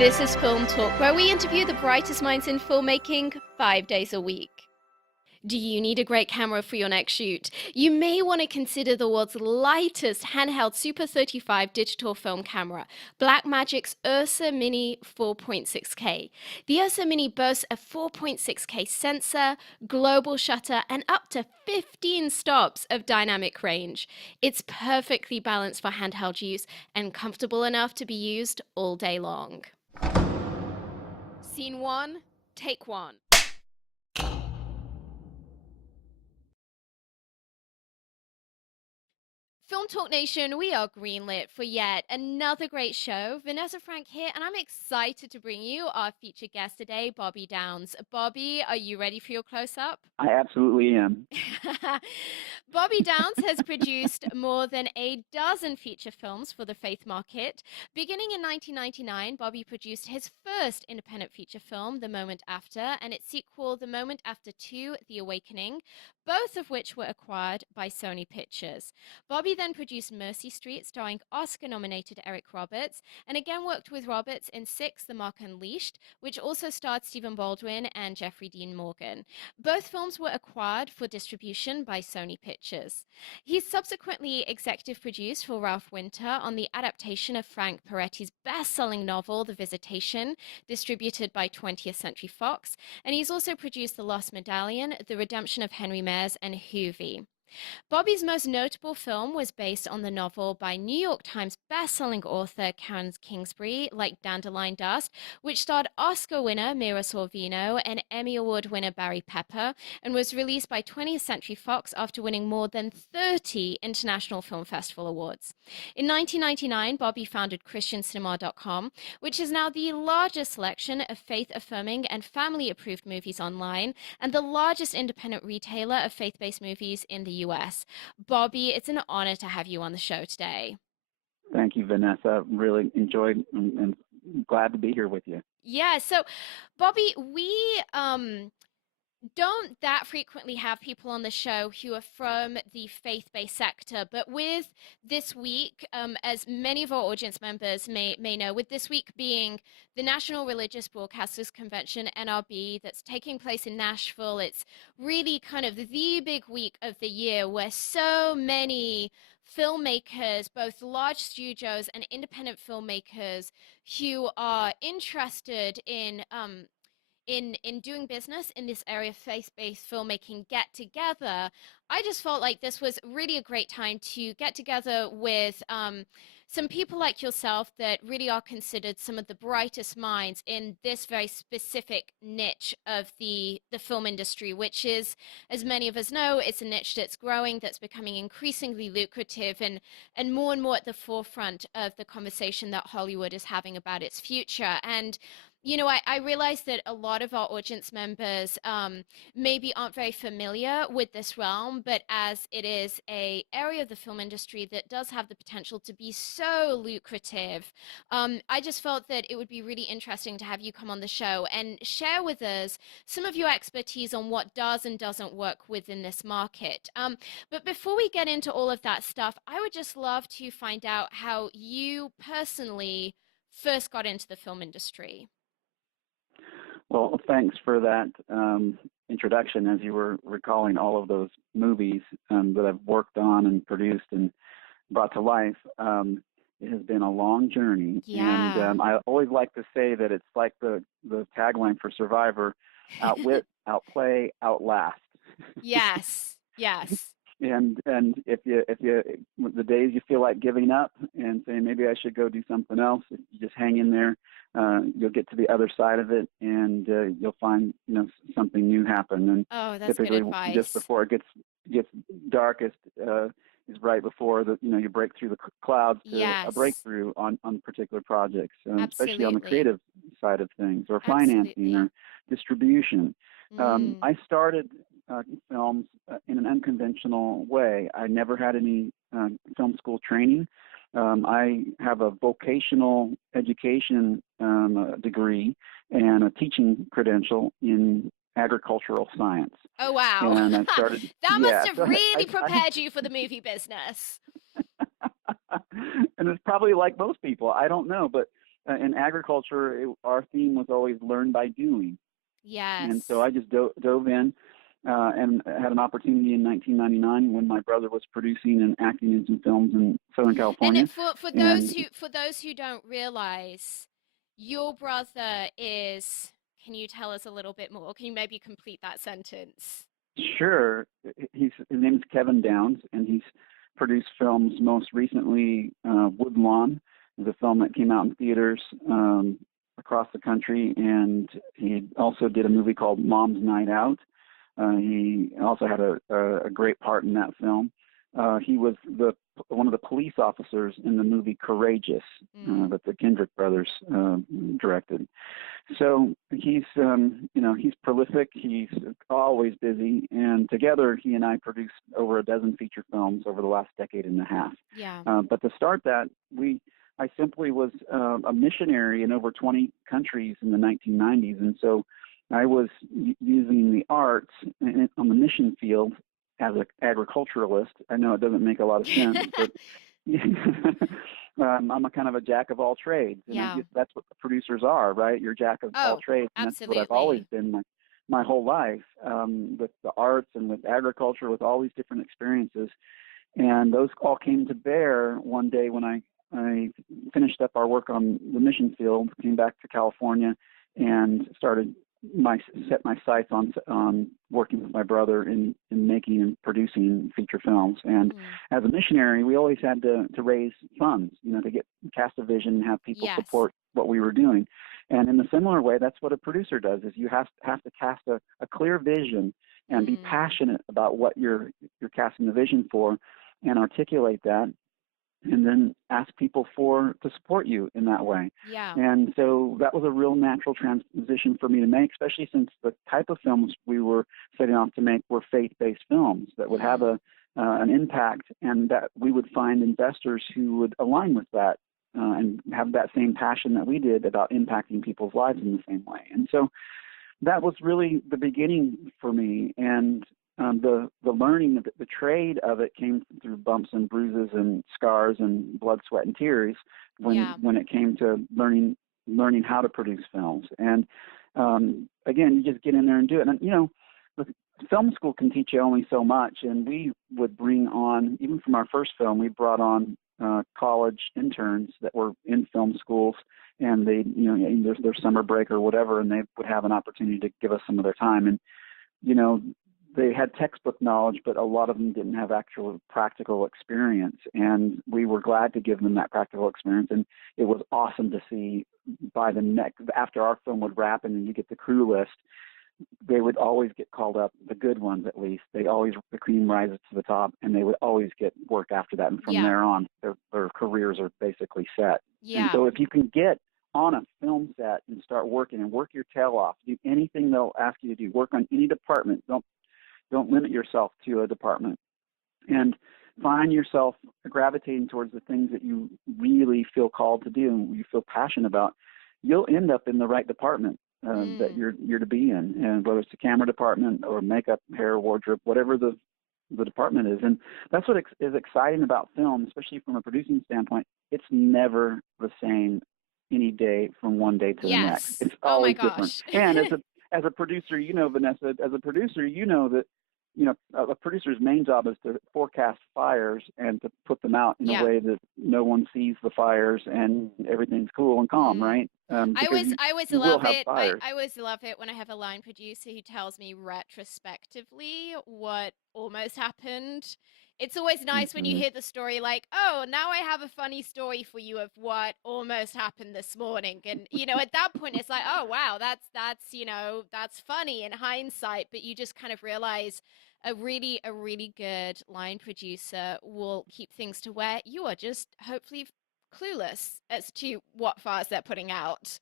This is Film Talk, where we interview the brightest minds in filmmaking 5 days a week. Do you need a great camera for your next shoot? You may want to consider the world's lightest handheld Super 35 digital film camera, Blackmagic's Ursa Mini 4.6K. The Ursa Mini boasts a 4.6K sensor, global shutter, and up to 15 stops of dynamic range. It's perfectly balanced for handheld use and comfortable enough to be used all day long. Scene 1, take 1. Film Talk Nation, we are greenlit for yet another great show. Vanessa Frank here, and I'm excited to bring you our featured guest today, Bobby Downs. Bobby, are you ready for your close-up? I absolutely am. Bobby Downs has produced more than a dozen feature films for the faith market. Beginning in 1999, Bobby produced his first independent feature film, The Moment After, and its sequel, The Moment After 2, The Awakening, both of which were acquired by Sony Pictures. Bobby then produced Mercy Street, starring Oscar-nominated Eric Roberts, and again worked with Roberts in Six, The Mark Unleashed, which also starred Stephen Baldwin and Jeffrey Dean Morgan. Both films were acquired for distribution by Sony Pictures. He subsequently executive produced for Ralph Winter on the adaptation of Frank Peretti's best-selling novel, The Visitation, distributed by 20th Century Fox, and he's also produced The Lost Medallion, The Redemption of Henry Mayers, and Hoovie. Bobby's most notable film was based on the novel by New York Times bestselling author Karen Kingsbury, Like Dandelion Dust, which starred Oscar winner Mira Sorvino and Emmy Award winner Barry Pepper, and was released by 20th Century Fox after winning more than 30 International Film Festival awards. In 1999, Bobby founded ChristianCinema.com, which is now the largest selection of faith-affirming and family-approved movies online, and the largest independent retailer of faith-based movies in the US. Bobby, it's an honor to have you on the show today. Thank you, Vanessa. Really enjoyed and glad to be here with you. Yeah, so Bobby, we don't that frequently have people on the show who are from the faith-based sector, but with this week, as many of our audience members may know, with this week being the National Religious Broadcasters Convention, NRB, that's taking place in Nashville, it's really kind of the big week of the year where so many filmmakers, both large studios and independent filmmakers who are interested in doing business in this area of faith-based filmmaking get together. I just felt like this was really a great time to get together with some people like yourself that really are considered some of the brightest minds in this very specific niche of the film industry, which is, as many of us know, it's a niche that's growing, that's becoming increasingly lucrative and more at the forefront of the conversation that Hollywood is having about its future. And you know, I realize that a lot of our audience members maybe aren't very familiar with this realm, but as it is an area of the film industry that does have the potential to be so lucrative, I just felt that it would be really interesting to have you come on the show and share with us some of your expertise on what does and doesn't work within this market. But before we get into all of that stuff, I would just love to find out how you personally first got into the film industry. Well, thanks for that introduction as you were recalling all of those movies that I've worked on and produced and brought to life. It has been a long journey. Yeah. And I always like to say that it's like the tagline for Survivor, outwit, outplay, outlast. Yes. Yes. And if you the days you feel like giving up and saying maybe I should go do something else, you just hang in there. You'll get to the other side of it, and you'll find something new happen. And oh, that's typically, good advice. just before it gets darkest, is right before you break through the clouds to a breakthrough on particular projects, especially on the creative side of things, or financing, or distribution. I started films in an unconventional way. I never had any film school training. I have a vocational education degree and a teaching credential in agricultural science. Oh, wow. And I started, that must have really prepared you for the movie business. And it's probably like most people. I don't know, but in agriculture, our theme was always learn by doing. Yes. And so I just dove in and had an opportunity in 1999 when my brother was producing and acting in some films in Southern California. And for those who don't realize, your brother is. Can you tell us a little bit more? Can you maybe complete that sentence? Sure. His name is Kevin Downs, and he's produced films. Most recently, Woodlawn is a film that came out in theaters across the country, and he also did a movie called Mom's Night Out. He also had a great part in that film. He was one of the police officers in the movie Courageous that the Kendrick brothers directed. So he's he's prolific. He's always busy, and together he and I produced over a dozen feature films over the last decade and a half. Yeah. But to start that, I simply was a missionary in over 20 countries in the 1990s, and so I was using the arts on the mission field as an agriculturalist. I know it doesn't make a lot of sense, but I'm a kind of a jack of all trades, and that's what the producers are, right? You're a jack of all trades, and absolutely. That's what I've always been my whole life, with the arts and with agriculture, with all these different experiences. And those all came to bear one day when I finished up our work on the mission field, came back to California, and set my sights on working with my brother in making and producing feature films. And as a missionary, we always had to raise funds, to cast a vision and have people support what we were doing. And in a similar way, that's what a producer does, is you have to cast a clear vision and be passionate about what you're casting the vision for, and articulate that, and then ask people to support you in that way. Yeah. And so that was a real natural transition for me to make, especially since the type of films we were setting off to make were faith-based films that would have an impact, and that we would find investors who would align with that and have that same passion that we did about impacting people's lives in the same way. And so that was really the beginning for me. And the learning, the trade of it came through bumps and bruises and scars and blood, sweat, and tears when it came to learning how to produce films. And again, you just get in there and do it. And the film school can teach you only so much. And we would bring on, even from our first film, we brought on college interns that were in film schools, and they, their summer break or whatever, and they would have an opportunity to give us some of their time. And they had textbook knowledge, but a lot of them didn't have actual practical experience. And we were glad to give them that practical experience. And it was awesome to see after our film would wrap and you get the crew list, they would always get called up, the good ones at least. The cream rises to the top, and they would always get work after that. And from there on, their careers are basically set. Yeah. And so if you can get on a film set and start working and work your tail off, do anything they'll ask you to do, work on any department. Don't limit yourself to a department, and find yourself gravitating towards the things that you really feel called to do and you feel passionate about. You'll end up in the right department that you're to be in, and whether it's the camera department or makeup, hair, wardrobe, whatever the department is. And that's what is exciting about film, especially from a producing standpoint. It's never the same any day from one day to the next. It's always different. And as a producer, Vanessa, as a producer, that a producer's main job is to forecast fires and to put them out in a way that no one sees the fires and everything's cool and calm, right? I always love it. I always love it when I have a line producer who tells me retrospectively what almost happened. It's always nice when you hear the story like, oh, now I have a funny story for you of what almost happened this morning. And, at that point, it's like, oh, wow, that's funny in hindsight. But you just kind of realize a really good line producer will keep things to where you are just hopefully clueless as to what fires they're putting out.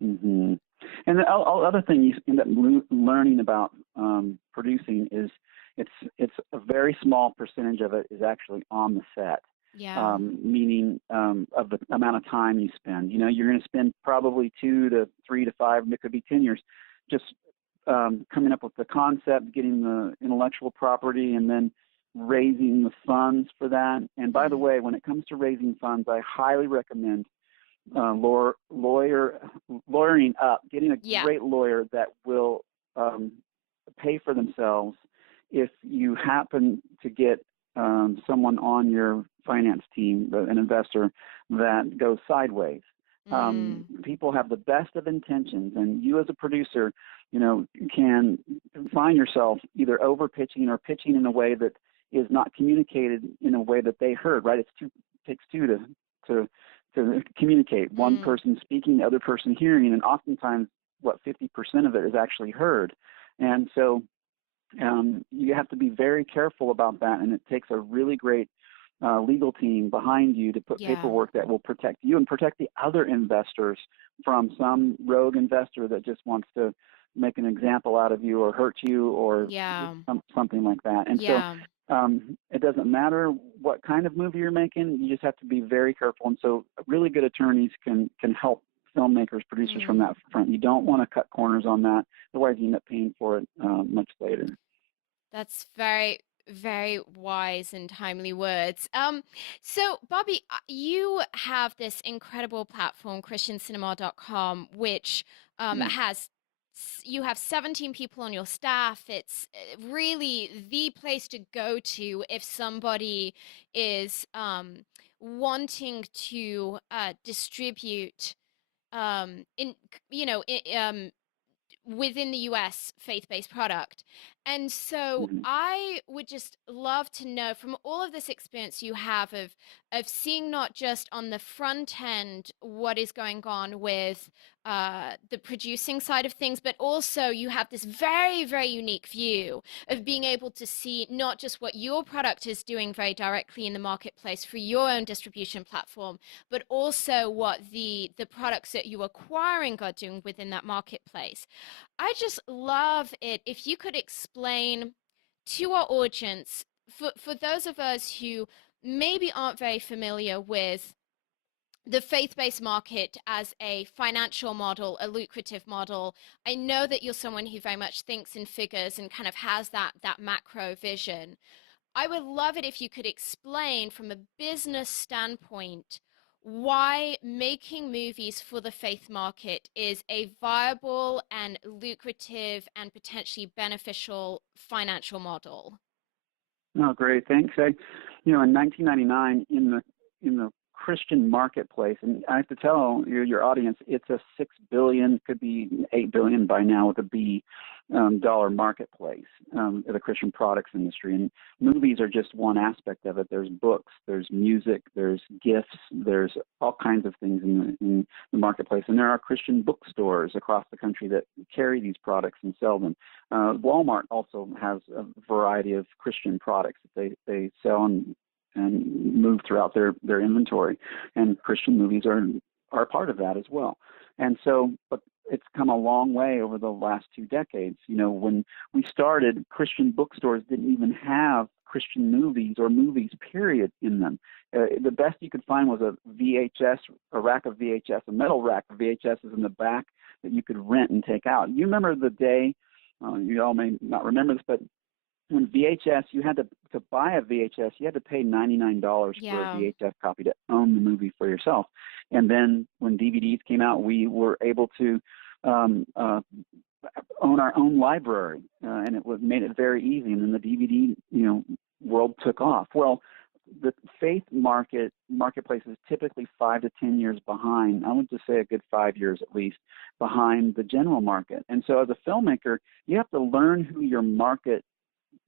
And the other thing you end up learning about producing is it's a very small percentage of it is actually on the set. Yeah. Meaning of the amount of time you spend. You're going to spend probably 2 to 3 to 5, it could be 10 years, just coming up with the concept, getting the intellectual property, and then raising the funds for that. And by the way, when it comes to raising funds, I highly recommend lawyering up, getting a great lawyer that will pay for themselves if you happen to get someone on your finance team, an investor, that goes sideways. People have the best of intentions, and you as a producer, can find yourself either over pitching or pitching in a way that is not communicated in a way that they heard. Right? It takes two to communicate. One person speaking, the other person hearing, and oftentimes, 50% of it is actually heard. And so you have to be very careful about that, and it takes a really great legal team behind you to put paperwork that will protect you and protect the other investors from some rogue investor that just wants to make an example out of you or hurt you or something like that. And so it doesn't matter what kind of movie you're making, you just have to be very careful. And so really good attorneys can help filmmakers, producers from that front. You don't want to cut corners on that, otherwise you end up paying for it much later. That's very, very wise and timely words. So Bobby, you have this incredible platform, christiancinema.com, which you have 17 people on your staff. It's really the place to go to if somebody is wanting to distribute within the US faith-based product. And so I would just love to know, from all of this experience you have of seeing not just on the front end what is going on with the producing side of things, but also you have this very, very unique view of being able to see not just what your product is doing very directly in the marketplace through your own distribution platform, but also what the products that you're acquiring are doing within that marketplace. I just love it if you could explain to our audience, for those of us who maybe aren't very familiar with the faith-based market as a financial model, a lucrative model. I know that you're someone who very much thinks in figures and kind of has that macro vision. I would love it if you could explain from a business standpoint why making movies for the faith market is a viable and lucrative and potentially beneficial financial model. Oh, great. Thanks. In 1999, in the Christian marketplace, and I have to tell your audience, it's a $6 billion, could be $8 billion by now with a B, dollar marketplace, the Christian products industry. And movies are just one aspect of it. There's books, there's music, there's gifts, there's all kinds of things in the marketplace. And there are Christian bookstores across the country that carry these products and sell them. Walmart also has a variety of Christian products that they sell and move throughout their inventory. And Christian movies are part of that as well. And so, but it's come a long way over the last 2 decades. When we started, Christian bookstores didn't even have Christian movies or movies, period, in them. The best you could find was a VHS, a rack of VHS, a metal rack of VHSs in the back that you could rent and take out. You remember the day, you all may not remember this, but when VHS, you had to buy a VHS, you had to pay $99 for a VHS copy to own the movie for yourself. And then when DVDs came out, we were able to own our own library, and it made it very easy. And then the DVD, world took off. Well, the faith marketplace is typically 5 to 10 years behind. I would just say a good 5 years at least behind the general market. And so as a filmmaker, you have to learn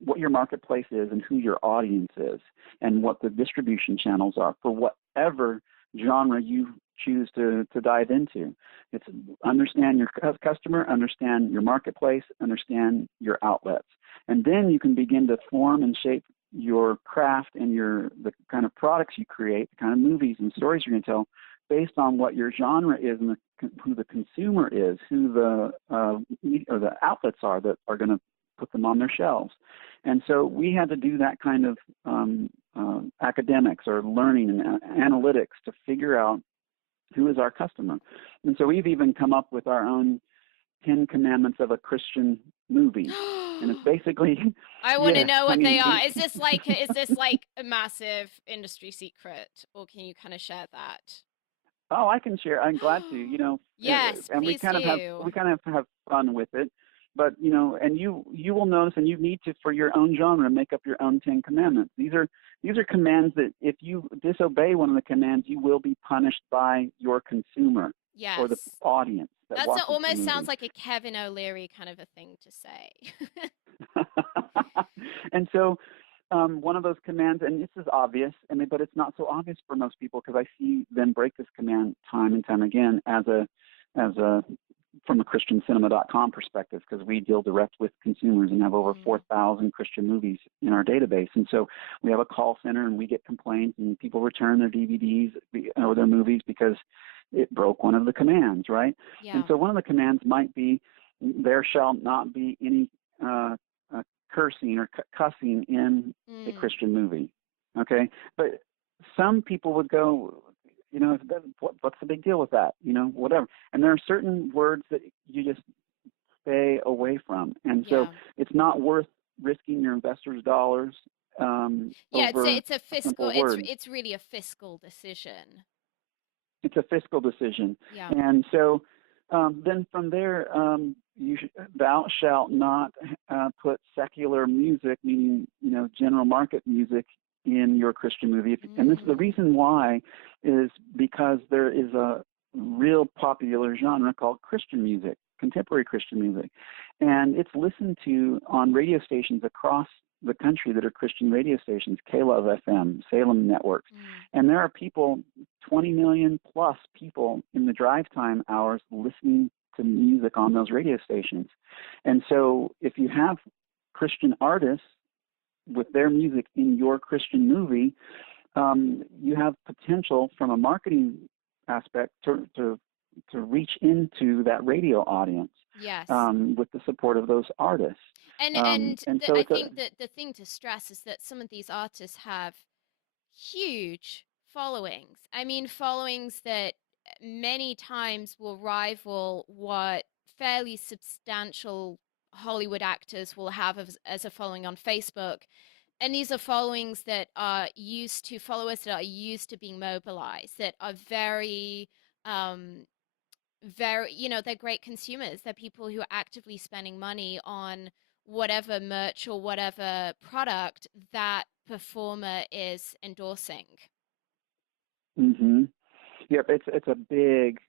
what your marketplace is and who your audience is and what the distribution channels are for whatever genre you choose to dive into. It's understand your customer, understand your marketplace, understand your outlets. And then you can begin to form and shape your craft and the kind of products you create, the kind of movies and stories you're going to tell based on what your genre is and who the consumer is, who the outlets are that are going to put them on their shelves. And so we had to do that kind of academics or learning and analytics to figure out who is our customer. And so we've even come up with our own 10 commandments of a Christian movie. And it's basically I want to know what they are. Is this like a massive industry secret, or can you kind of share that? Oh, I can share. I'm glad to. Yes, And please do. we kind of have fun with it. But and you will notice, and you need to, for your own genre, make up your own 10 commandments. These are commands that if you disobey one of the commands, you will be punished by your consumer or the Yes. audience that That's watches the almost sounds movie. like a Kevin O'Leary kind of a thing to say. And so, one of those commands, and this is obvious, but it's not so obvious for most people because I see them break this command time and time again as a from a ChristianCinema.com perspective, because we deal direct with consumers and have over 4,000 Christian movies in our database. And so we have a call center and we get complaints and people return their DVDs or their movies because it broke one of the commands, right? Yeah. And so one of the commands might be, there shall not be any cursing or cussing in a Christian movie, okay? But some people would go, what's the big deal with that? Whatever. And there are certain words that you just stay away from. And so it's not worth risking your investors' dollars over it's a fiscal, word. it's really a fiscal decision. It's a fiscal decision. Yeah. And so then from there, thou shalt not put secular music, meaning, general market music, in your Christian movie. And this, the reason why is because there is a real popular genre called Christian music, contemporary Christian music. And it's listened to on radio stations across the country that are Christian radio stations, K-Love FM, Salem Networks. And there are people, 20 million plus people in the drive time hours listening to music on those radio stations. And so if you have Christian artists with their music in your Christian movie, you have potential from a marketing aspect to reach into that radio audience. Yes. With the support of those artists. I think that the thing to stress is that some of these artists have huge followings. I mean, followings that many times will rival what fairly substantial Hollywood actors will have as a following on Facebook. And these are followings that are used to followers that are used to being mobilized, that are very they're great consumers. They're people who are actively spending money on whatever merch or whatever product that performer is endorsing. Yep, it's a big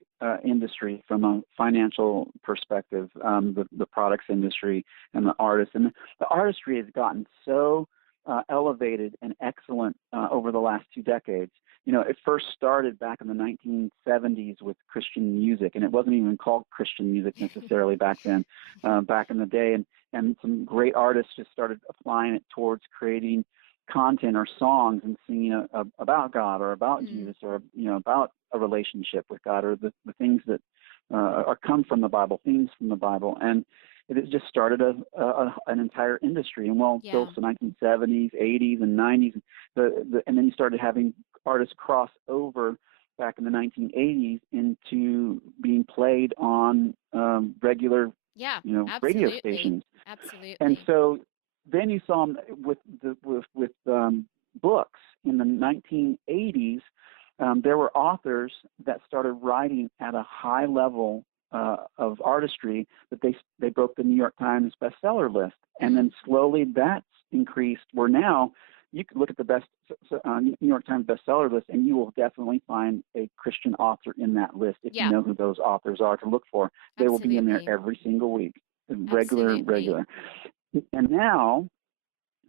industry from a financial perspective, the products industry and the artists. And the artistry has gotten so elevated and excellent over the last 2 decades. It first started back in the 1970s with Christian music, and it wasn't even called Christian music necessarily back then, back in the day. And some great artists just started applying it towards creating content or songs and singing about God or about Jesus or, about a relationship with God or the things that are come from the Bible, themes from the Bible. And it just started an entire industry. And goes to 1970s, 80s, and 90s. And then you started having artists cross over back in the 1980s into being played on regular, radio stations. Absolutely. And so then you saw them with books in the 1980s. There were authors that started writing at a high level of artistry that they broke the New York Times bestseller list, and then slowly that's increased. Where now you can look at the New York Times bestseller list, and you will definitely find a Christian author in that list if you know who those authors are to look for. They will be in there every single week, regular. And now,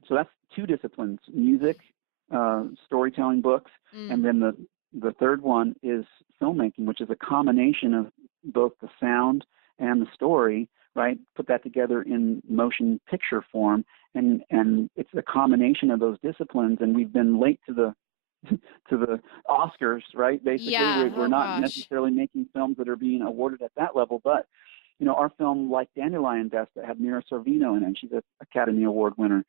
so that's 2 disciplines: music, storytelling, books, and then the third one is filmmaking, which is a combination of both the sound and the story, right? Put that together in motion picture form, and it's a combination of those disciplines. And we've been late to the Oscars, right? Basically, we're not necessarily making films that are being awarded at that level, but our film, like Dandelion Dust, that had Mira Sorvino in it, and she's an Academy Award winner.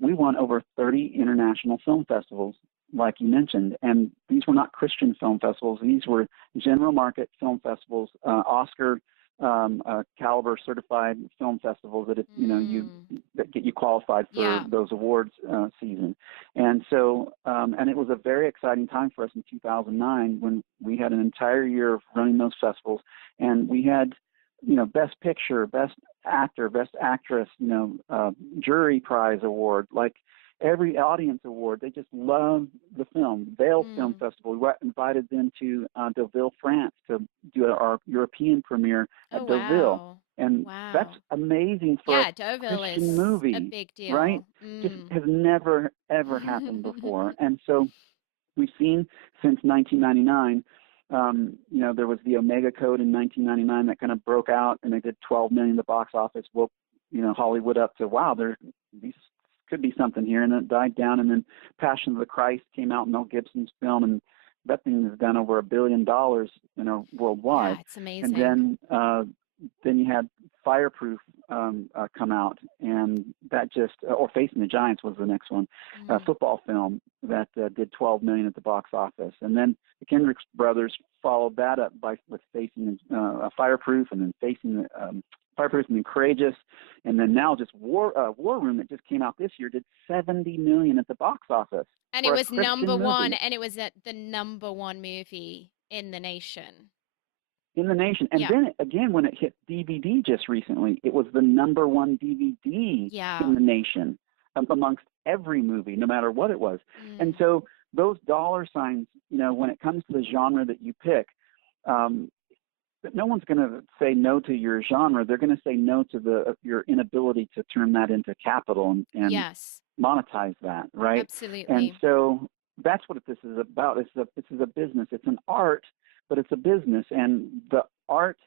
We won over 30 international film festivals, like you mentioned, and these were not Christian film festivals. These were general market film festivals, Oscar caliber certified film festivals that that get you qualified for those awards season. And so and it was a very exciting time for us in 2009 when we had an entire year of running those festivals, and we had best picture, best actor, best actress, jury prize award, like every audience award. They just loved the film. Vail Film Festival, we invited them to Deauville, France to do our European premiere at Deauville. Wow. And that's amazing for a Deauville Christian movie, a big deal. right? Just has never, ever happened before. And so we've seen since 1999, there was the Omega Code in 1999 that kind of broke out, and they did 12 million at the box office, woke, Hollywood up to, wow, these could be something here, and then it died down, and then Passion of the Christ came out, Mel Gibson's film, and that thing has done over $1 billion, worldwide. Yeah, it's amazing. And then you had Fireproof come out, and that just, or Facing the Giants was the next one, a football film that did 12 million at the box office. And then the Kendrick brothers followed that up with Facing Fireproof, and then Facing Fireproof and Courageous, and then now just War Room that just came out this year did 70 million at the box office. And it was number one, and it was the number one movie in the nation. And then again, when it hit DVD just recently, it was the number one DVD in the nation amongst every movie, no matter what it was. And so those dollar signs, when it comes to the genre that you pick, no one's going to say no to your genre. They're going to say no to your inability to turn that into capital and monetize that, right? Absolutely. And so that's what this is about. This is a business. It's an art, but it's a business. And the art,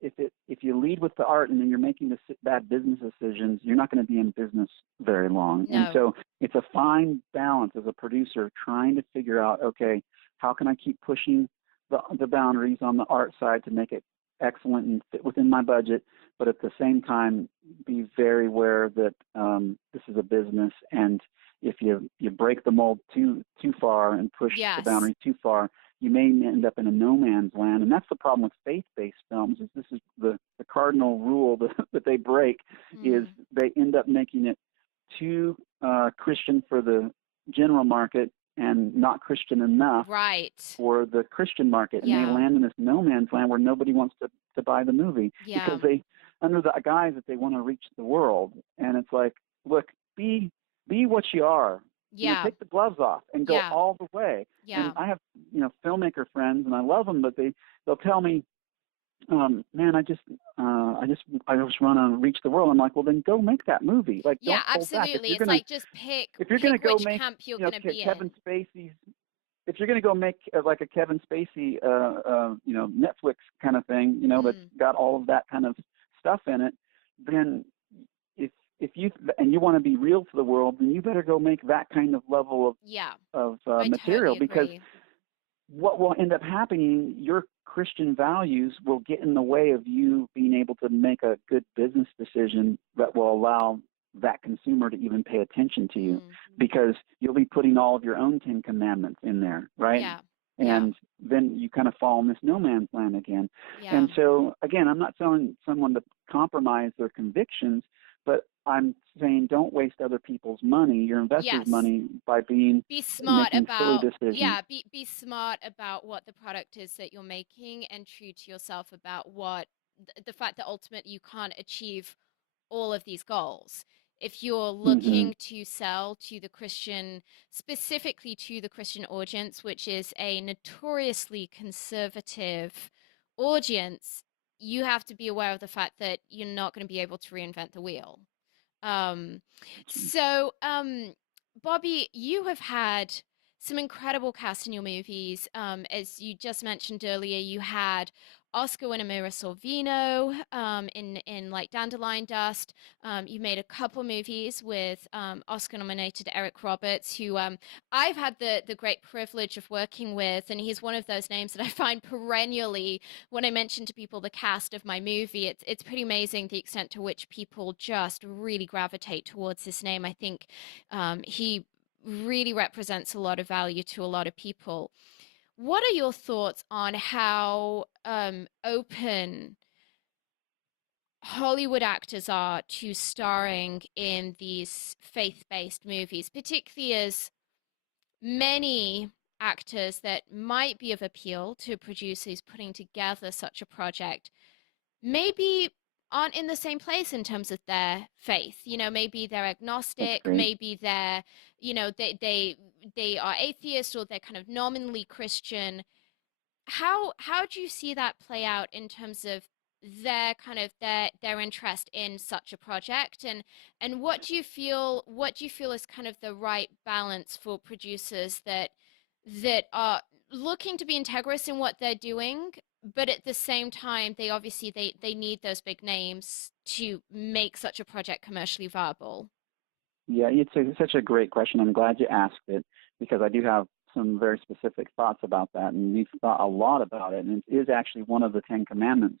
if you lead with the art and then you're making bad business decisions, you're not going to be in business very long. No. And so it's a fine balance as a producer trying to figure out, okay, how can I keep pushing the boundaries on the art side to make it excellent and fit within my budget, but at the same time be very aware that this is a business, and if you break the mold too far and push the boundary too far, you may end up in a no man's land. And that's the problem with faith-based films, is this is the cardinal rule that they break, is they end up making it too Christian for the general market and not Christian enough for the Christian market. And they land in this no man's land where nobody wants to buy the movie because they, under the guise that they want to reach the world. And it's like, look, be what you are. Take the gloves off and go all the way. And I have, filmmaker friends, and I love them, but they'll tell me, man, I just want to reach the world. I'm like, well, then go make that movie. Like, don't hold back. Absolutely. It's like, just pick. If you're going to go which make camp you're going to be Kevin in. Spacey's, if you're going to go make like a Kevin Spacey, Netflix kind of thing, that's got all of that kind of stuff in it, then if you want to be real to the world, then you better go make that kind of level of material, totally because what will end up happening, your Christian values will get in the way of you being able to make a good business decision that will allow that consumer to even pay attention to you, because you'll be putting all of your own 10 commandments in there, right? And then you kind of fall in this no man's land again. And so, again, I'm not telling someone to compromise their convictions, but I'm saying don't waste other people's money, your investors' money, by be smart about be smart about what the product is that you're making, and true to yourself about what the fact that ultimately you can't achieve all of these goals. If you're looking to sell to the Christian, specifically to the Christian audience, which is a notoriously conservative audience, you have to be aware of the fact that you're not going to be able to reinvent the wheel. Bobby, you have had some incredible cast in your movies. As you just mentioned earlier, you had Oscar winner Mira Sorvino in like Dandelion Dust. You made a couple movies with Oscar-nominated Eric Roberts, who I've had the great privilege of working with, and he's one of those names that I find perennially when I mention to people the cast of my movie. It's pretty amazing the extent to which people just really gravitate towards this name. I think he really represents a lot of value to a lot of people. What are your thoughts on how open Hollywood actors are to starring in these faith-based movies, particularly as many actors that might be of appeal to producers putting together such a project maybe aren't in the same place in terms of their faith. You know, maybe they're agnostic, maybe they're, you know, they are atheist or they're kind of nominally Christian. How do you see that play out in terms of their kind of their interest in such a project, and what do you feel is kind of the right balance for producers that are looking to be integrous in what they're doing, but at the same time they obviously they need those big names to make such a project commercially viable? Yeah, it's such a great question. I'm glad you asked it because I do have some very specific thoughts about that, and we've thought a lot about it, and it is actually one of the Ten Commandments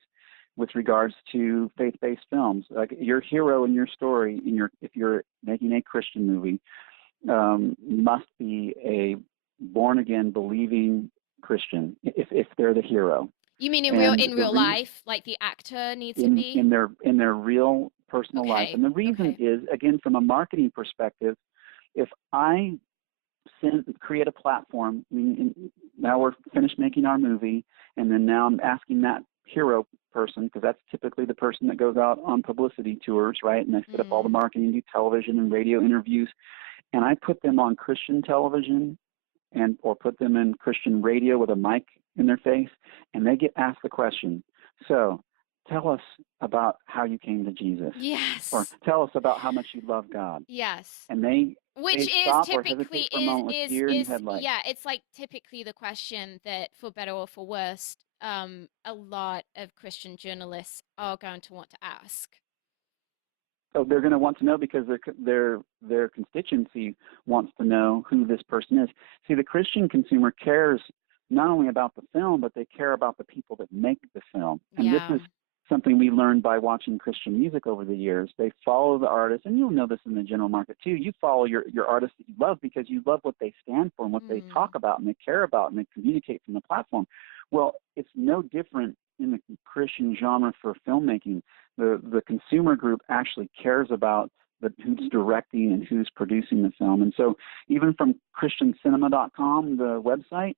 with regards to faith-based films. Like your hero in your story, if you're making a Christian movie, must be a born-again, believing Christian if they're the hero. You mean in real life, like the actor needs to be in their real personal life, and the reason is, again, from a marketing perspective, if I create a platform, now we're finished making our movie, and then now I'm asking that hero person, because that's typically the person that goes out on publicity tours, right? And they set up all the marketing, do television and radio interviews, and I put them on Christian television or put them in Christian radio with a mic in their face, and they get asked the question, so tell us about how you came to Jesus. Yes. Or tell us about how much you love God. Yes. And which is typically yeah, it's like typically the question that, for better or for worse, a lot of Christian journalists are going to want to ask. So they're going to want to know because their constituency wants to know who this person is. See, the Christian consumer cares not only about the film, but they care about the people that make the film. And this is something we learned by watching Christian music over the years. They follow the artist, and you'll know this in the general market too. You follow your artists that you love because you love what they stand for and what they talk about and they care about and they communicate from the platform. Well, it's no different in the Christian genre for filmmaking. The consumer group actually cares about who's directing and who's producing the film. And so even from ChristianCinema.com, the website,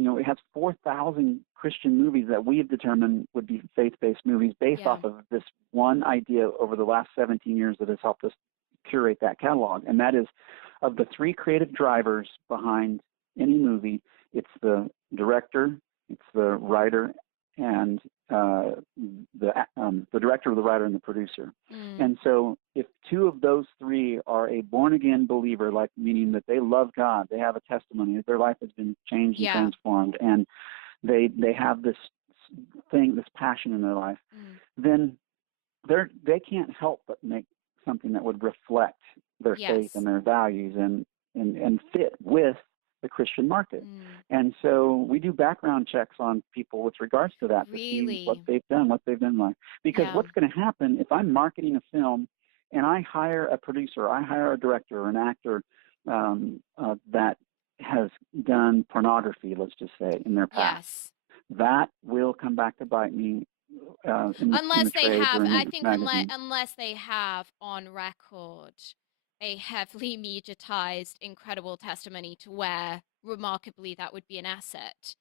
it has 4,000 Christian movies that we have determined would be faith-based movies based off of this one idea over the last 17 years that has helped us curate that catalog. And that is, of the three creative drivers behind any movie, it's the director, it's the writer, and the director, the writer, and the producer. And so if two of those three are a born-again believer, like meaning that they love God, they have a testimony that their life has been changed and transformed, and they have this thing, this passion in their life, then they can't help but make something that would reflect their faith and their values and fit with the Christian market. And so we do background checks on people with regards to that to see what they've done, what they've been like. Because what's going to happen if I'm marketing a film and I hire a producer, I hire a director or an actor that has done pornography, let's just say, in their past, that will come back to bite me. Unless they have, I think, unless they have on record a heavily mediatized, incredible testimony to where, remarkably, that would be an asset.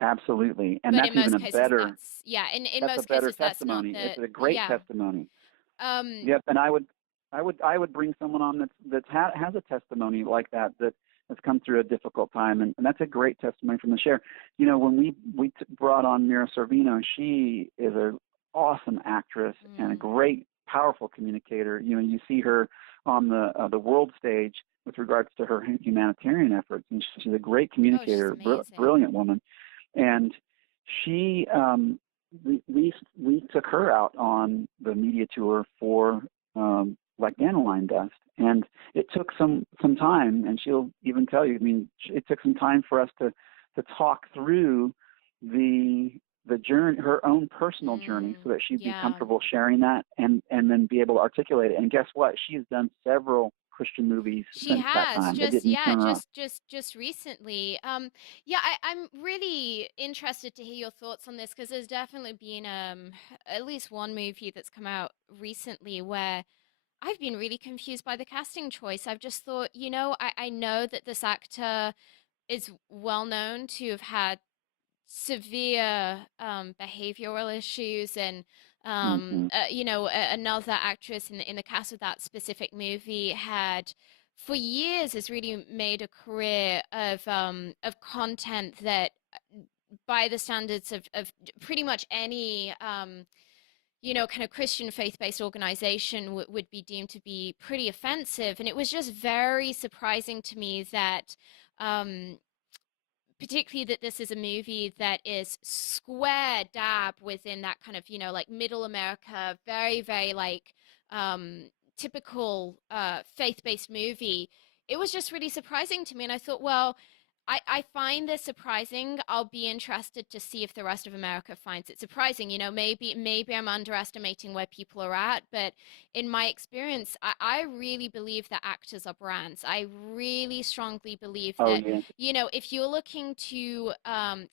Absolutely, and that's even a better. In most cases, that's not the. It's a great testimony. Yep, and I would bring someone on that has a testimony like that has come through a difficult time, and that's a great testimony from the share. When we brought on Mira Sorvino, she is an awesome actress and a great, powerful communicator. You see her on the world stage with regards to her humanitarian efforts, and she's a great communicator, brilliant woman. And she, we took her out on the media tour for Like Dandelion Dust, and it took some time, and she'll even tell you. I mean, it took some time for us to talk through the journey, her own personal journey, so that she'd be comfortable sharing that and then be able to articulate it. And guess what? She has done several Christian movies She since that has time. It just didn't yeah, turn her off. just recently. Yeah, I'm really interested to hear your thoughts on this because there's definitely been at least one movie that's come out recently where I've been really confused by the casting choice. I've just thought, I know that this actor is well known to have had severe behavioral issues and Mm-hmm. another actress in the cast of that specific movie had for years has really made a career of content that by the standards of pretty much any kind of Christian faith-based organization would be deemed to be pretty offensive. And it was just very surprising to me that um, particularly that this is a movie that is square dab within that kind of like middle America, very very like typical faith-based movie. It was just really surprising to me, and I thought, well, I find this surprising. I'll be interested to see if the rest of America finds it surprising. Maybe I'm underestimating where people are at, but in my experience, I really believe that actors are brands. I really strongly believe Oh that, yeah. if you're looking to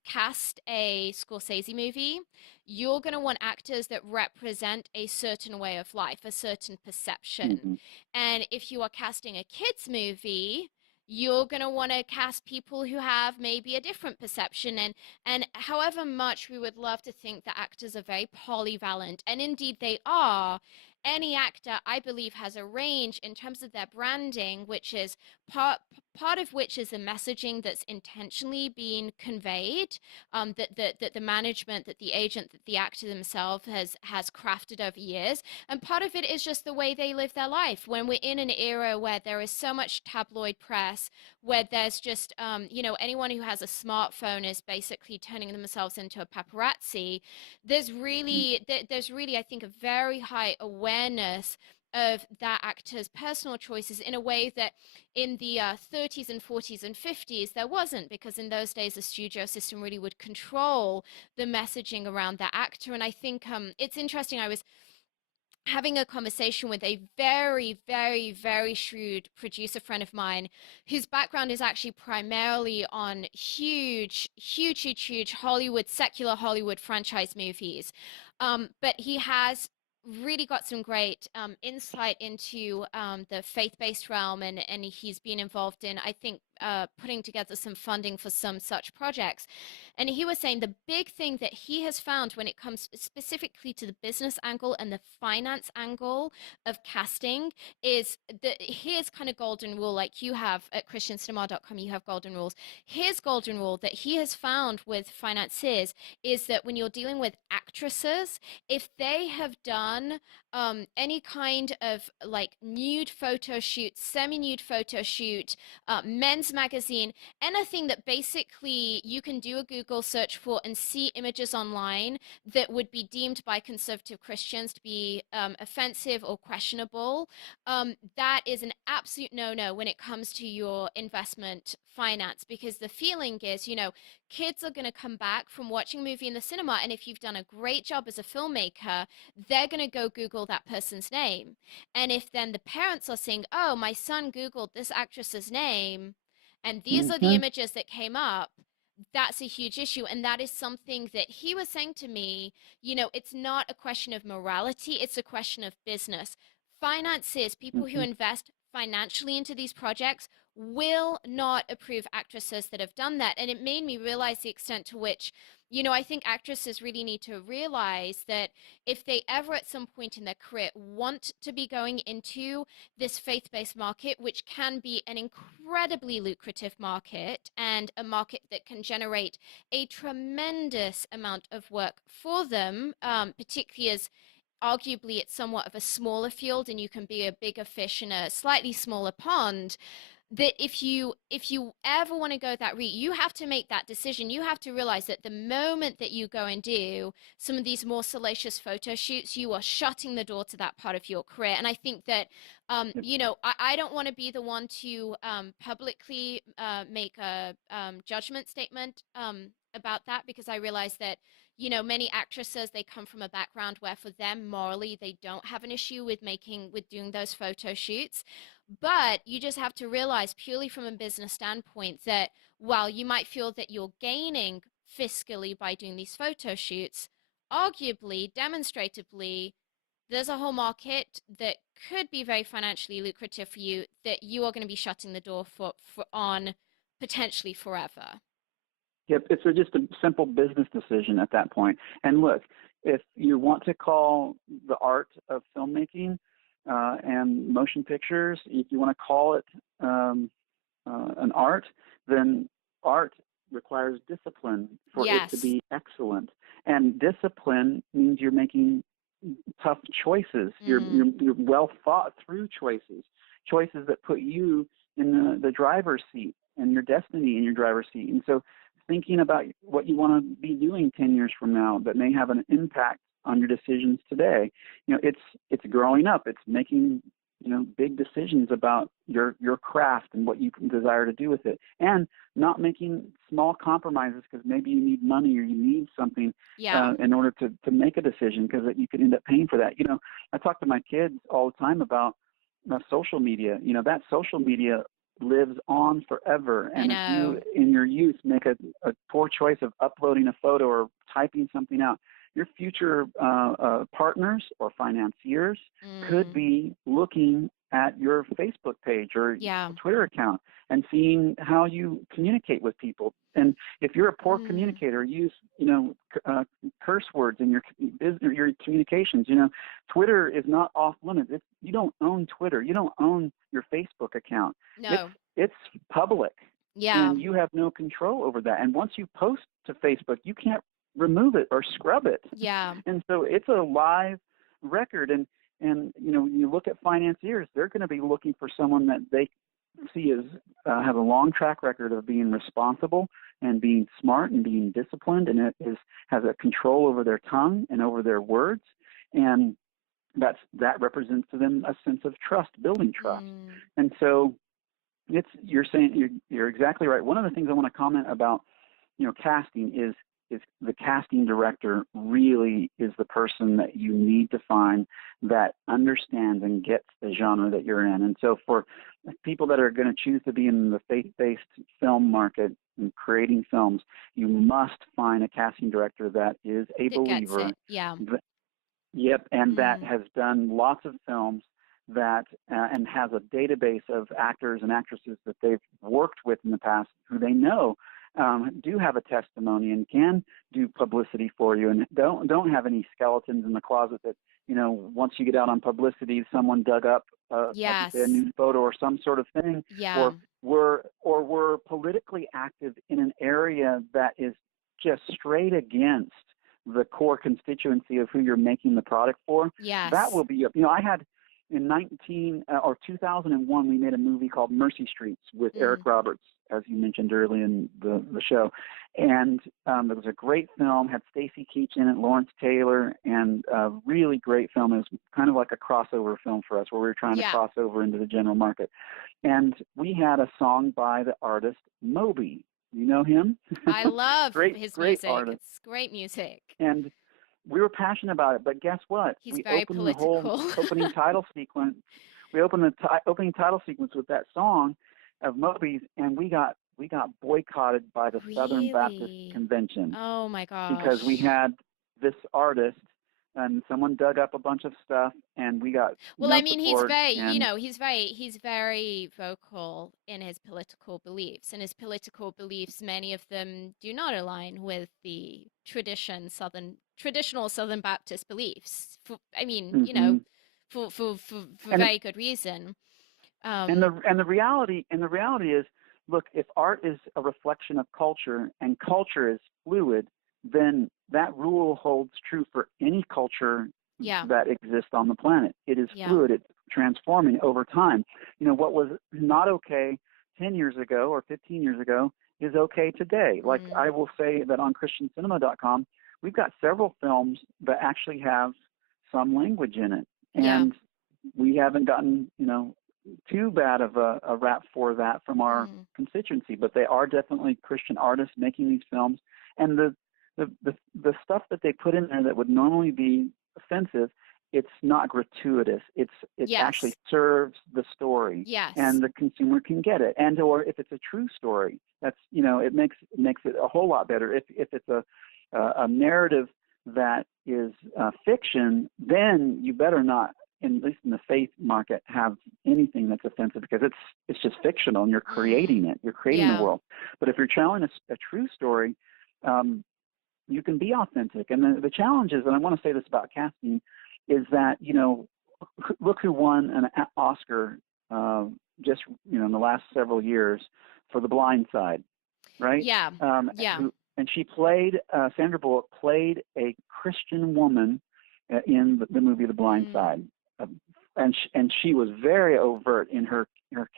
cast a Scorsese movie, you're going to want actors that represent a certain way of life, a certain perception. Mm-hmm. And if you are casting a kids movie, you're going to want to cast people who have maybe a different perception. And however much we would love to think that actors are very polyvalent, and indeed they are, any actor, I believe, has a range in terms of their branding, which is part of which is the messaging that's intentionally being conveyed, that the management, that the agent, that the actor themselves has crafted over years, and part of it is just the way they live their life. When we're in an era where there is so much tabloid press, where there's just anyone who has a smartphone is basically turning themselves into a paparazzi. There's really I think a very high awareness of that actor's personal choices in a way that in the 30s and 40s and 50s there wasn't, because in those days the studio system really would control the messaging around that actor. And I think it's interesting. I was having a conversation with a very, very, very shrewd producer friend of mine whose background is actually primarily on huge, huge, huge, huge Hollywood, secular Hollywood franchise movies. But he has really got some great insight into the faith-based realm, and he's been involved in, I think, putting together some funding for some such projects. And he was saying the big thing that he has found when it comes specifically to the business angle and the finance angle of casting is that his kind of golden rule, like you have at christiancinema.com, you have golden rules. His golden rule that he has found with financiers is that when you're dealing with actresses, if they have done any kind of like nude photo shoot, semi-nude photo shoot, men's magazine, anything that basically you can do a Google search for and see images online that would be deemed by conservative Christians to be offensive or questionable, that is an absolute no-no when it comes to your investment finance, because the feeling is, kids are going to come back from watching a movie in the cinema, and if you've done a great job as a filmmaker, they're going to go Google that person's name. And if then the parents are saying, oh, my son Googled this actress's name, and these are the Mm-hmm. images that came up, that's a huge issue. And that is something that he was saying to me, it's not a question of morality, it's a question of business. Finances, people who Mm-hmm. invest financially into these projects will not approve actresses that have done that. And it made me realize the extent to which, I think actresses really need to realize that if they ever at some point in their career want to be going into this faith-based market, which can be an incredibly lucrative market and a market that can generate a tremendous amount of work for them, particularly as arguably it's somewhat of a smaller field and you can be a bigger fish in a slightly smaller pond, that if you ever want to go that route, you have to make that decision. You have to realize that the moment that you go and do some of these more salacious photo shoots, you are shutting the door to that part of your career. And I think that I don't want to be the one to publicly make a judgment statement about that, because I realized that, you know, many actresses, they come from a background where for them morally they don't have an issue with doing those photo shoots. But you just have to realize purely from a business standpoint that while you might feel that you're gaining fiscally by doing these photo shoots, arguably, demonstratively, there's a whole market that could be very financially lucrative for you that you are going to be shutting the door for on potentially forever. Yep, it's just a simple business decision at that point. And look, if you want to call the art of filmmaking and motion pictures, if you want to call it an art, then art requires discipline for it to be excellent. And discipline means you're making tough choices. You're well thought through choices that put you in the driver's seat and your destiny in your driver's seat. And so thinking about what you want to be doing 10 years from now that may have an impact on your decisions today, you know, it's growing up. It's making, you know, big decisions about your craft and what you can desire to do with it, and not making small compromises because maybe you need money or you need something in order to make a decision, because you could end up paying for that. You know, I talk to my kids all the time about social media. You know, that social media lives on forever. And if you, in your youth, make a poor choice of uploading a photo or typing something out, your future partners or financiers could be looking at your Facebook page or Twitter account and seeing how you communicate with people. And if you're a poor communicator, use, you know, curse words in your communications. You know, Twitter is not off limits. You don't own Twitter. You don't own your Facebook account. No. It's public. Yeah. And you have no control over that. And once you post to Facebook, you can't remove it or scrub it. Yeah. And so it's a live record. And you know, when you look at financiers, they're going to be looking for someone that they see as have a long track record of being responsible and being smart and being disciplined, and has a control over their tongue and over their words, and that represents to them a sense of trust, building trust. And so you're exactly right. One of the things I want to comment about, you know, casting is the casting director really is the person that you need to find that understands and gets the genre that you're in. And so for people that are going to choose to be in the faith-based film market and creating films, you must find a casting director that is a believer. Yep, and that has done lots of films that and has a database of actors and actresses that they've worked with in the past who they know do have a testimony and can do publicity for you, and don't have any skeletons in the closet that, you know, once you get out on publicity, someone dug up a new photo or some sort of thing, or were politically active in an area that is just straight against the core constituency of who you're making the product for. That will be, you know, I had in 2001, we made a movie called Mercy Streets with Eric Roberts, as you mentioned early in the show. And it was a great film, had Stacy Keach in it, Lawrence Taylor, and a really great film. It was kind of like a crossover film for us, where we were trying to cross over into the general market. And we had a song by the artist Moby. You know him? I love his music. Artist. It's great music. And we were passionate about it, but guess what? We very opened political. The whole opening title sequence. We opened the opening title sequence with that song of Moby's, and we got boycotted by the Southern Baptist Convention. Oh my gosh! Because we had this artist, and someone dug up a bunch of stuff, and we got he's very, you know, he's very vocal in his political beliefs, and his political beliefs, many of them do not align with the traditional Southern Baptist beliefs. You know, for very good reason. And the reality is, look, if art is a reflection of culture and culture is fluid, then that rule holds true for any culture that exists on the planet. It is fluid. It's transforming over time. You know, what was not okay 10 years ago or 15 years ago is okay today. Like I will say that on ChristianCinema.com, we've got several films that actually have some language in it. And we haven't gotten, you know, too bad of a rap for that from our constituency, but they are definitely Christian artists making these films. and the stuff that they put in there that would normally be offensive, it's not gratuitous. It actually Yes. serves the story, Yes. and the consumer can get it. And or if it's a true story, that's it makes it a whole lot better. If it's a narrative that is fiction, then you better not, at least in the faith market, have anything that's offensive, because it's just fictional and you're creating it. You're creating the Yeah. world. But if you're telling a true story, you can be authentic. And the challenge is, and I want to say this about casting, is that look who won an Oscar just in the last several years for The Blind Side, right? Yeah. Yeah. And she played Sandra Bullock played a Christian woman in the movie The Blind Side, and she was very overt in her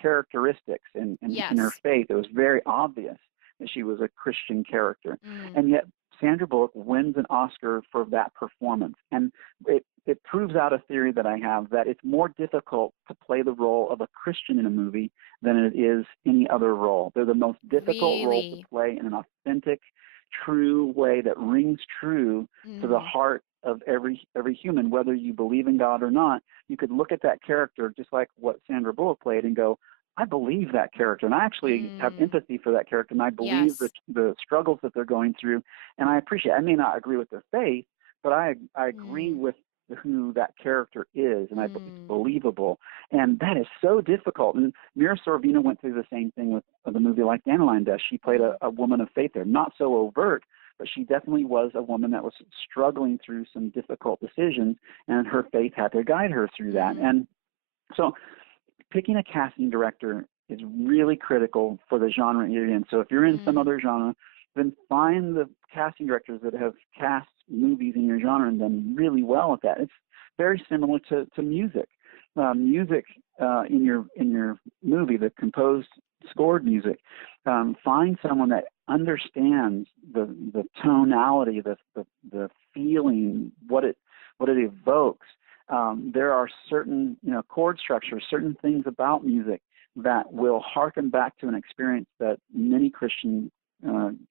characteristics and in her faith. It was very obvious that she was a Christian character, and yet Sandra Bullock wins an Oscar for that performance. And it proves out a theory that I have, that it's more difficult to play the role of a Christian in a movie than it is any other role. They're the most difficult role to play in an authentic, true way that rings true to the heart of every human, whether you believe in God or not. You could look at that character, just like what Sandra Bullock played, and go, I believe that character, and I actually have empathy for that character, and I believe the struggles that they're going through, and I appreciate. I may not agree with their faith, but I agree with who that character is, and it's believable, and that is so difficult. And Mira Sorvino went through the same thing with the movie Like Dandelion Dust. She played a woman of faith there, not so overt, but she definitely was a woman that was struggling through some difficult decisions, and her faith had to guide her through that. And so picking a casting director is really critical for the genre you're in. So if you're in some other genre, then find the casting directors that have cast movies in your genre and done really well at that. It's very similar to music. Music in your movie, the composed, scored music. Find someone that understands the tonality, the feeling, what it evokes. There are certain chord structures, certain things about music that will harken back to an experience that many Christian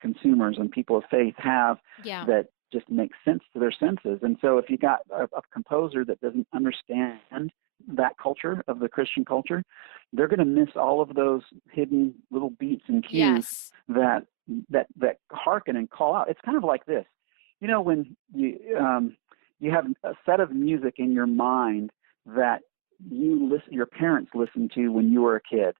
consumers and people of faith have, that just makes sense to their senses. And so if you got a composer that doesn't understand that culture of the Christian culture, they're going to miss all of those hidden little beats and cues that harken and call out. It's kind of like this, when you have a set of music in your mind that your parents listened to when you were a kid.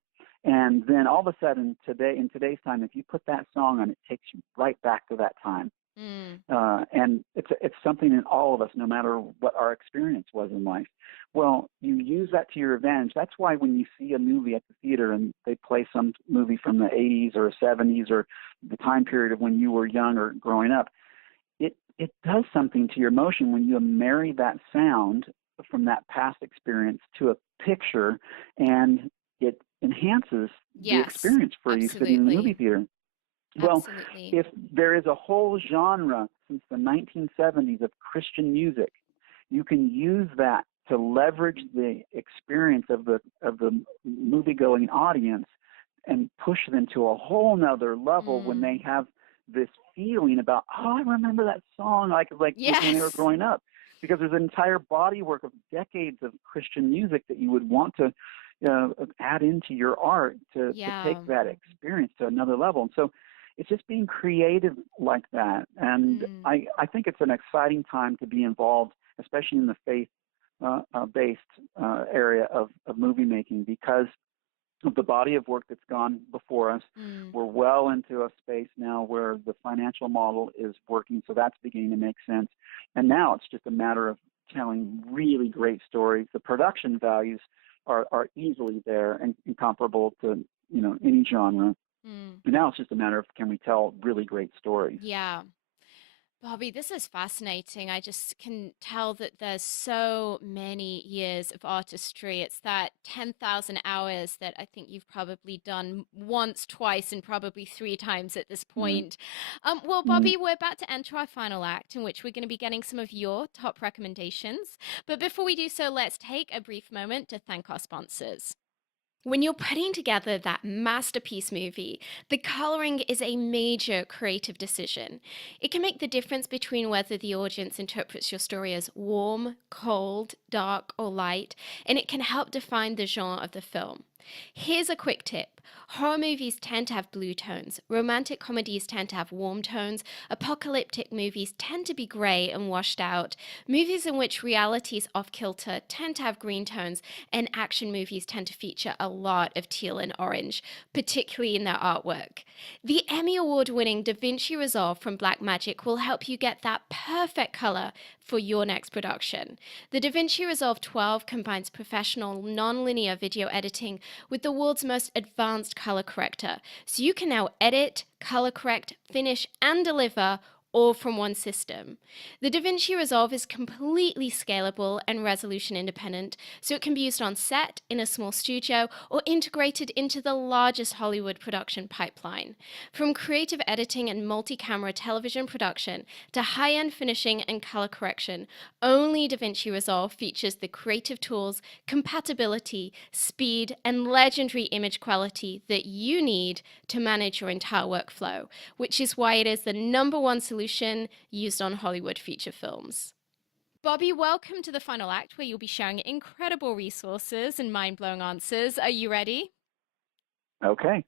And then all of a sudden in today's time, if you put that song on, it takes you right back to that time. And it's something in all of us, no matter what our experience was in life. Well, you use that to your advantage. That's why when you see a movie at the theater and they play some movie from the 80s or 70s or the time period of when you were young or growing up, it does something to your emotion when you marry that sound from that past experience to a picture, and it enhances the experience for you sitting in the movie theater. Well, if there is a whole genre since the 1970s of Christian music, you can use that to leverage the experience of the movie-going audience and push them to a whole nother level when they have this feeling about, I remember that song like when they were growing up, because there's an entire body work of decades of Christian music that you would want to add into your art to take that experience to another level. And so it's just being creative like that. And I think it's an exciting time to be involved, especially in the faith-based area of movie making, because of the body of work that's gone before us. We're well into a space now where the financial model is working, so that's beginning to make sense. And now it's just a matter of telling really great stories. The production values are easily there and comparable to any genre. And now it's just a matter of, can we tell really great stories? Yeah. Bobby, this is fascinating. I just can tell that there's so many years of artistry. It's that 10,000 hours that I think you've probably done once, twice, and probably three times at this point. Well, Bobby, we're about to enter our final act, in which we're going to be getting some of your top recommendations. But before we do so, let's take a brief moment to thank our sponsors. When you're putting together that masterpiece movie, the coloring is a major creative decision. It can make the difference between whether the audience interprets your story as warm, cold, dark, or light, and it can help define the genre of the film. Here's a quick tip. Horror movies tend to have blue tones, romantic comedies tend to have warm tones, apocalyptic movies tend to be grey and washed out, movies in which reality is off kilter tend to have green tones, and action movies tend to feature a lot of teal and orange, particularly in their artwork. The Emmy Award winning Da Vinci Resolve from Blackmagic will help you get that perfect color for your next production. The Da Vinci Resolve 12 combines professional non-linear video editing with the world's most advanced color corrector, so you can now edit, color correct, finish, and deliver all from one system. The DaVinci Resolve is completely scalable and resolution independent, so it can be used on set, in a small studio, or integrated into the largest Hollywood production pipeline. From creative editing and multi-camera television production to high-end finishing and color correction, only DaVinci Resolve features the creative tools, compatibility, speed, and legendary image quality that you need to manage your entire workflow, which is why it is the #1 solution used on Hollywood feature films. Bobby, welcome to the final act where you'll be sharing incredible resources and mind-blowing answers. Are you ready? Okay.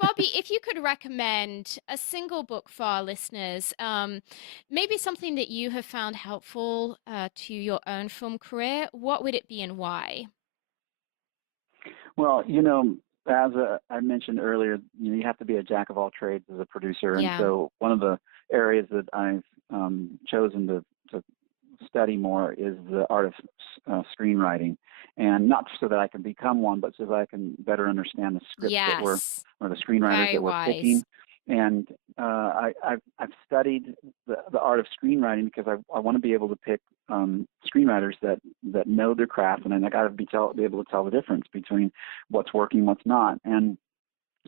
Bobby, if you could recommend a single book for our listeners, maybe something that you have found helpful to your own film career, what would it be and why? Well, as I mentioned earlier, you have to be a jack of all trades as a producer, and Yeah. so one of the areas that I've chosen to study more is the art of screenwriting, and not so that I can become one, but so that I can better understand the scripts Yes. or the screenwriters Very that we're wise. picking. And I've studied the art of screenwriting because I want to be able to pick screenwriters that know their craft, and then I got to be able to tell the difference between what's working, what's not. And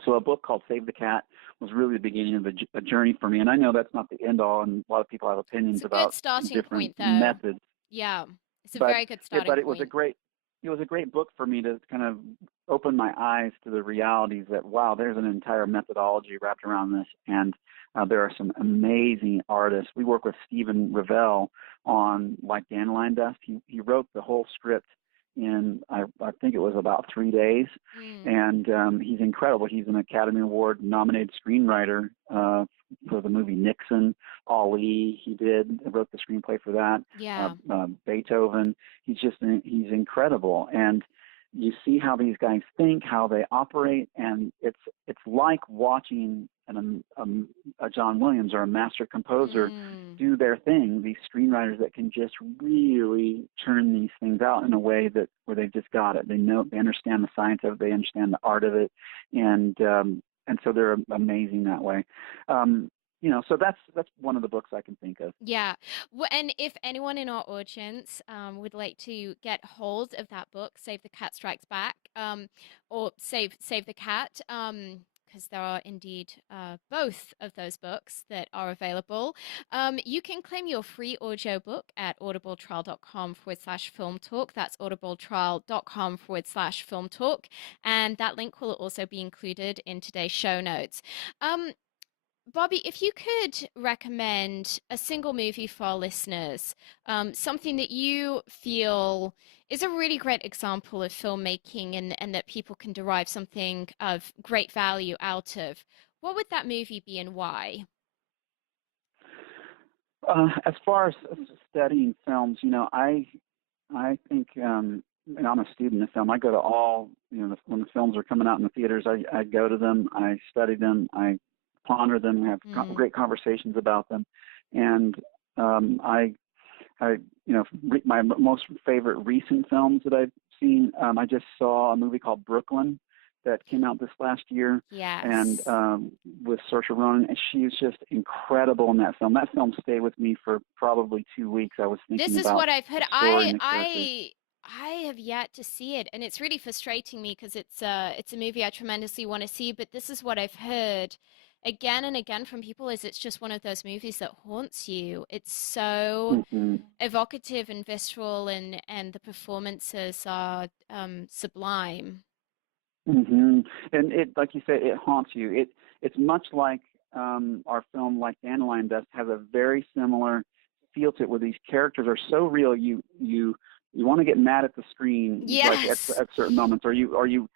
so a book called Save the Cat was really the beginning of a journey for me. And I know that's not the end all, and a lot of people have It's opinions a good about starting different point, though. methods. Yeah. It's a But very good starting it was a point. great book for me to kind of open my eyes to the realities that wow, there's an entire methodology wrapped around this, and there are some amazing artists. We work with Stephen Revell on Like Dandelion Dust. He wrote the whole script in I think it was about 3 days, Mm. and he's incredible. He's an Academy Award nominated screenwriter for the movie Nixon. Ali, he wrote the screenplay for that. Yeah. Beethoven. He's incredible, and you see how these guys think, how they operate, and it's like watching a John Williams or a master composer Mm. do their thing. These screenwriters that can just really turn these things out in a way that where they've just got it. They understand the science of it, they understand the art of it, and so they're amazing that way. So that's one of the books I can think of. Yeah. And if anyone in our audience would like to get hold of that book, Save the Cat Strikes Back, or Save the Cat, because there are indeed both of those books that are available. You can claim your free audio book at audibletrial.com/film talk. That's audibletrial.com/film talk. And that link will also be included in today's show notes. Bobby, if you could recommend a single movie for our listeners, something that you feel is a really great example of filmmaking and that people can derive something of great value out of, what would that movie be and why? As far as studying films, I think and I'm a student of film. I go to all when the films are coming out in the theaters. I go to them. I study them. I ponder them. Have Mm. great conversations about them, and I my most favorite recent films that I've seen. I just saw a movie called Brooklyn that came out this last year, and Yes. with Saoirse Ronan, and she's just incredible in that film. That film stayed with me for probably 2 weeks. I was thinking This is about what I've heard. the story and the characters. I have yet to see it, and it's really frustrating me because it's a movie I tremendously want to see, but this is what I've heard. again and again from people is it's just one of those movies that haunts you. It's so Hmm. evocative and visceral, and the performances are sublime. Hmm. And it, like you said, it haunts you. It's much like our film, like Dandelion Dust, has a very similar feel to it, where these characters are so real. You want to get mad at the screen, like Yes. at certain moments, you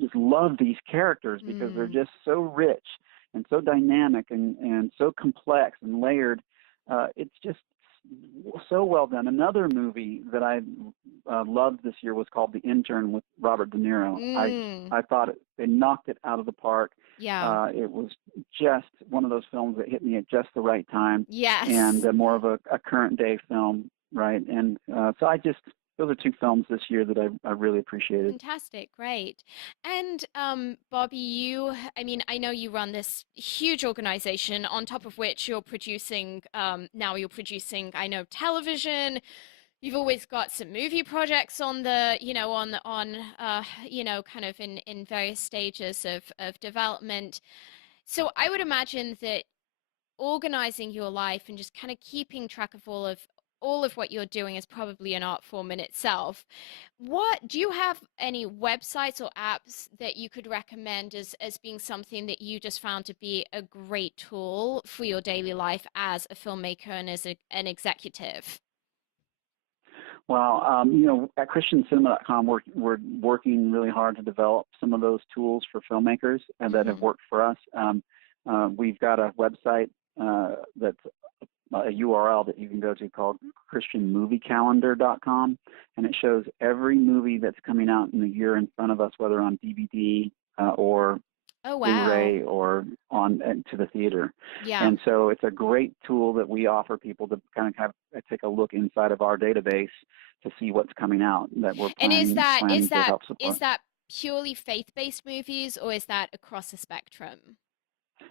just love these characters because they're Mm. just so rich and so dynamic and so complex and layered. It's just so well done. Another movie that I loved this year was called The Intern with Robert De Niro. Mm. I thought they knocked it out of the park. Yeah. It was just one of those films that hit me at just the right time, and Yes. more of a current day film, right? And so those are two films this year that I really appreciated. Fantastic, great. And Bobby, I mean, I know you run this huge organization on top of which you're producing, now you're producing, I know, television. You've always got some movie projects on kind of in various stages of development. So I would imagine that organizing your life and just kind of keeping track of all of what you're doing is probably an art form in itself. What do you have any websites or apps that you could recommend as being something that you just found to be a great tool for your daily life as a filmmaker and as an executive? Well, at ChristianCinema.com, we're working really hard to develop some of those tools for filmmakers and that have Mm-hmm. worked for us. We've got a website that's a URL that you can go to called ChristianMovieCalendar.com, and it shows every movie that's coming out in the year in front of us, whether on DVD or Oh, wow. Blu-ray or on to the theater. Yeah. And so it's a great tool that we offer people to kind of have take a look inside of our database to see what's coming out that we're And is that is planning to that help is support. that purely faith-based movies, or is that across the spectrum?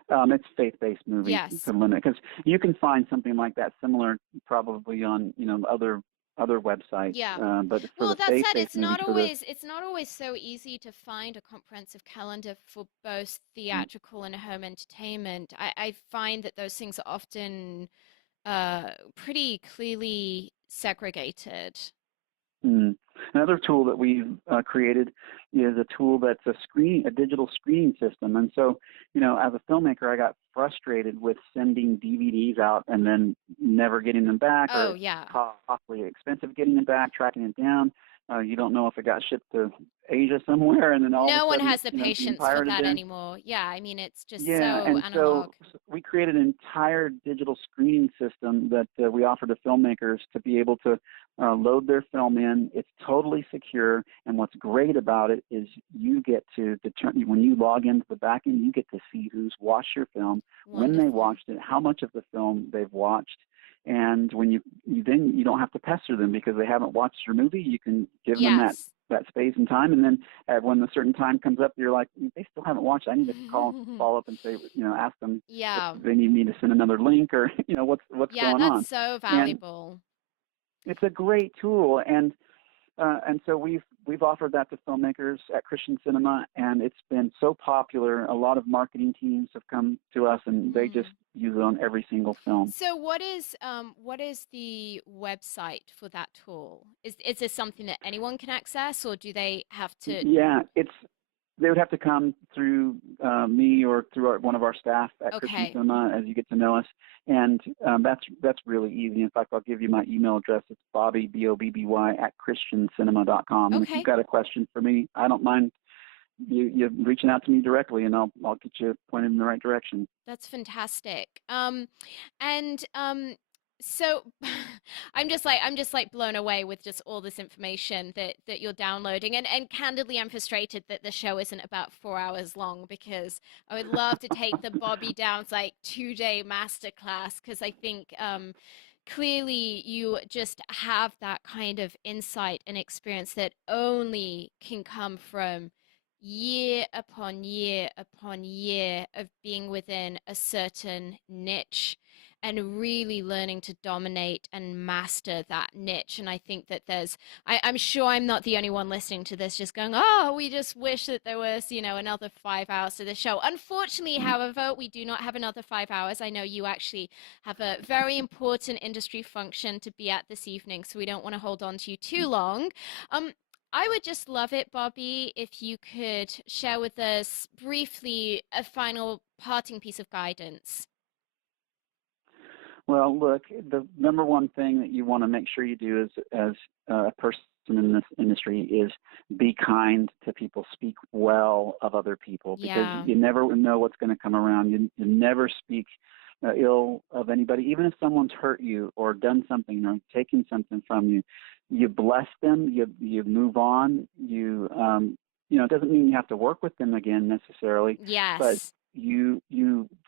It's faith-based movies Yes. to limit, because you can find something like that similar probably on other websites, Yeah. but for Well, the that said, faith-based movies, for the it's not always so easy to find a comprehensive calendar for both theatrical and home entertainment. I find that those things are often pretty clearly segregated. Mm. Another tool that we've created is a tool that's a digital screening system. And so, as a filmmaker, I got frustrated with sending DVDs out and then never getting them back, or Oh, it's yeah. costly expensive getting them back, tracking it down. You don't know if it got shipped to Asia somewhere, and then all of No a one sudden has it's the being patience for pirated that in. anymore. Yeah, I mean, it's just Yeah, so and analog. so we created an entire digital screening system that we offer to filmmakers to be able to load their film in. It's totally secure, and what's great about it is you get to determine, when you log into the back end, you get to see who's watched your film, when they Wonderful. watched it, how much of the film they've watched. And when you don't have to pester them because they haven't watched your movie. You can give them Yes. that space and time, and then when a certain time comes up, you're like, they still haven't watched. I need to follow up and say, ask them if Yeah. they need me to send another link, or what's Yeah, going that's on. so And valuable. it's a great tool, and so we've offered that to filmmakers at Christian Cinema, and it's been so popular. A lot of marketing teams have come to us, and they just Mm. use it on every single film. So what is the website for that tool? Is this something that anyone can access, or do they have to? Yeah, they would have to come through me or through one of our staff at Christian Okay. Cinema as you get to know us, and that's really easy. In fact, I'll give you my email address. It's Bobby BOBBY at ChristianCinema.com. And if you've Okay. got a question for me, I don't mind you reaching out to me directly, and I'll get you pointed in the right direction. That's fantastic. And so I'm just like blown away with just all this information that you're downloading. And candidly, I'm frustrated that the show isn't about 4 hours long, because I would love to take the Bobby Downs like 2-day masterclass, because I think clearly you just have that kind of insight and experience that only can come from year upon year upon year of being within a certain niche and really learning to dominate and master that niche. And I think that I'm sure I'm not the only one listening to this just going, oh, we just wish that there was, another 5 hours to the show. Unfortunately, however, we do not have another 5 hours. I know you actually have a very important industry function to be at this evening, so we don't want to hold on to you too long. I would just love it, Bobby, if you could share with us briefly a final parting piece of guidance. Well, look, the number one thing that you want to make sure you do as a person in this industry is be kind to people, speak well of other people, because you never know what's going to come around. You never speak ill of anybody, even if someone's hurt you or done something or taken something from you. You bless them, you move on, it doesn't mean you have to work with them again necessarily. Yes. But you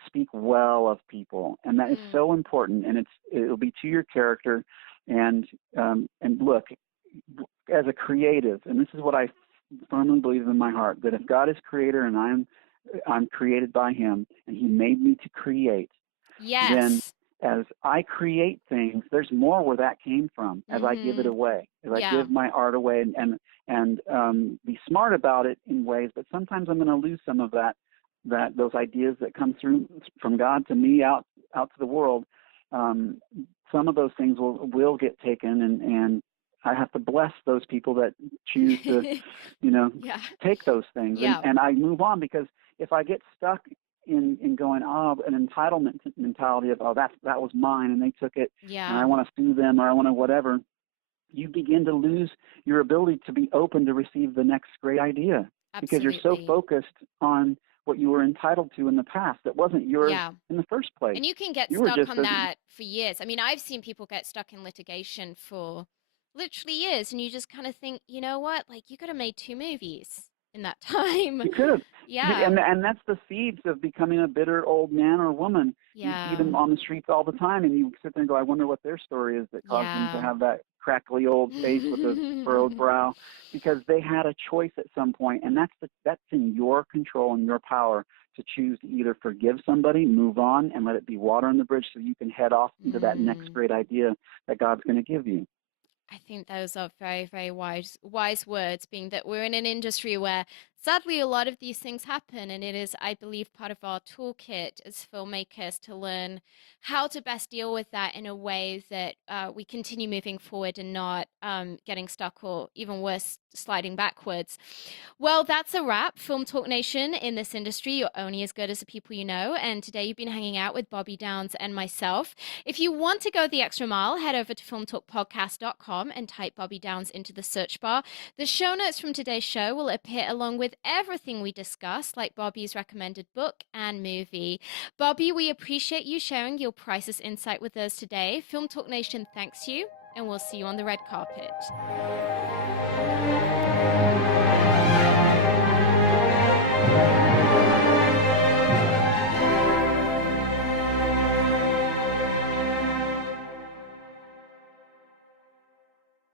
speak well of people, and that is so important, and it'll be to your character. And look, as a creative, and this is what I firmly believe in my heart, that if God is creator and I'm created by him and he made me to create, then as I create things, there's more where that came from as I give it away, as I give my art away, and be smart about it in ways, but sometimes I'm going to lose some of those ideas that come through from God to me out to the world. Some of those things will get taken, and I have to bless those people that choose to, take those things. And I move on, because if I get stuck in going, an entitlement mentality of, that was mine and they took it, and I want to sue them, or I want to whatever, you begin to lose your ability to be open to receive the next great idea. Absolutely. Because you're so focused on what you were entitled to in the past that wasn't yours in the first place. And you can get stuck on that for years. I mean, I've seen people get stuck in litigation for literally years, and you just kind of think, you know what, like, you could have made 2 movies in that time. You could have. And that's the seeds of becoming a bitter old man or woman. You see them on the streets all the time, and you sit there and go, I wonder what their story is that caused them to have that crackly old face with a furrowed brow, because they had a choice at some point, and that's in your control and your power to choose to either forgive somebody, move on, and let it be water on the bridge so you can head off into that next great idea that God's going to give you. I think those are very, very wise words, being that we're in an industry where sadly a lot of these things happen, and it is, I believe, part of our toolkit as filmmakers to learn how to best deal with that in a way that we continue moving forward and not getting stuck, or even worse, sliding backwards. Well, that's a wrap. Film Talk Nation, in this industry, you're only as good as the people you know. And today you've been hanging out with Bobby Downs and myself. If you want to go the extra mile, head over to filmtalkpodcast.com and type Bobby Downs into the search bar. The show notes from today's show will appear along with everything we discussed, like Bobby's recommended book and movie. Bobby, we appreciate you sharing your priceless insight with us today. Film Talk Nation thanks you, and we'll see you on the red carpet.